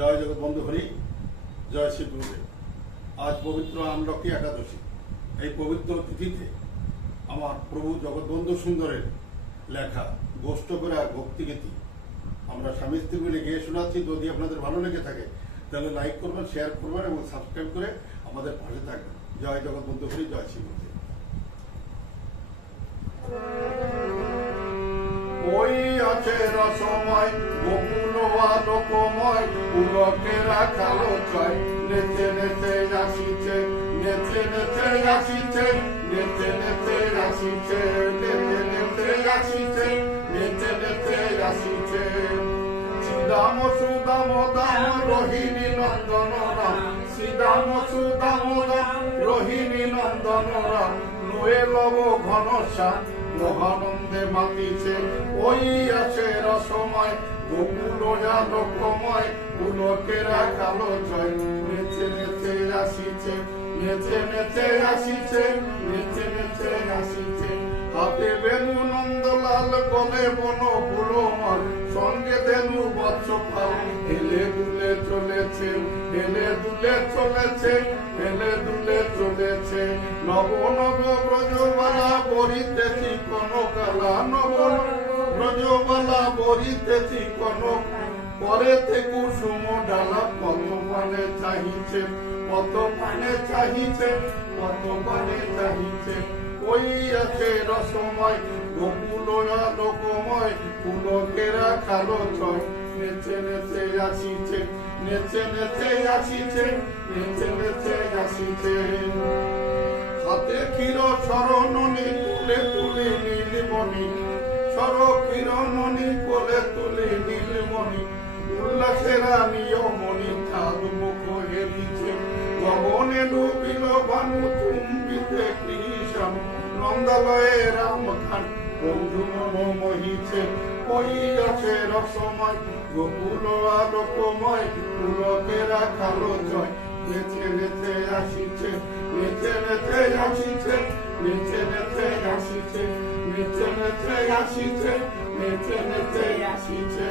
জয় জগৎ বন্ধু হরি, জয় শ্রী গুরুদেব। আজ পবিত্র আমলকি একাদশী। এই পবিত্র তিথিতে আমার প্রভু জগৎবন্ধু সুন্দরের লেখা গোষ্ঠকরা ভক্তিগীতি আমরা স্বামী স্ত্রী মিলে গিয়ে শোনাচ্ছি। যদি আপনাদের ভালো লেগে থাকে তাহলে লাইক করবেন, শেয়ার করবেন এবং সাবস্ক্রাইব করে আমাদের পাশে থাকবেন। জয় জগৎ বন্ধু হরি, জয় শ্রী গুরুদেব। ওই আছে রসময় গোকুল আলোকময়, পুলকেরা কালো চয়, নেচে নেচে আসিছে, নেচে নেচে আসিছে, নেচে নেচে আসিছে, নেচে নেচে আসিছে, নেচে নেচে আসিছে। শ্রীরাম সুদাম দাম রোহিণী নন্দন রাম, শ্রীরাম সুদাম দাম রোহিণী নন্দন রাম, নুয়ে লব ঘনশ্যাম মহানন্দে মাতিছে। ওই আছে রসময় গোকুল আলোকময়, পুলকেরা কালো জয়, নেচে নেচে আসিছে, নেচে নেচে আসিছে, নেচে নেচে আসিছে। হাতে বেনু নন্দলাল, গলে বন ফুলমাল, সঙ্গে দেনু বৎস ফাল, হেলে দুলে চলেছে, হেলে দুলে চলেছে, হেলে দুলে চলেছে। নব নব ব্রজবালা বরিতেছি কোন কালা, নব ব্রজবালা বরিতেছি কোন, পরেতে কুসুম ডালা, কত পানে চাহিছে, কত পানে চাহিছে, কত পানে চাহিছে। ওই আছে রসময় গোকুল আলোকময়, পুলকেরা কালো ছয়, নেচে নেচে আসিছে, নেচে নেচে আসিছে, নেচে নেচে আসিছে। হাতে ক্ষীর শরণনি, তুলে তুলে নীলমণি, সর ক্ষীরণনি কোলে তুলে নীলমণি, উল্লাসেরা নিয়মণি চাঁদ মুখ হেরিছে, গগনে ডুবিল ভানু চুম্বিতে কৃষণ, নন্দালয়ে রাম খান বন্ধু মন মহিছে। ওই আছে রসময় গোকুল আলোকময়, পুলকেরা কালো জয়, নেচে নেচে আসিছে, নেচে নেচে আসিছে, নেচে নেচে আসিছে, নেচে নেচে আসিছে, নেচে নেচে আসিছে।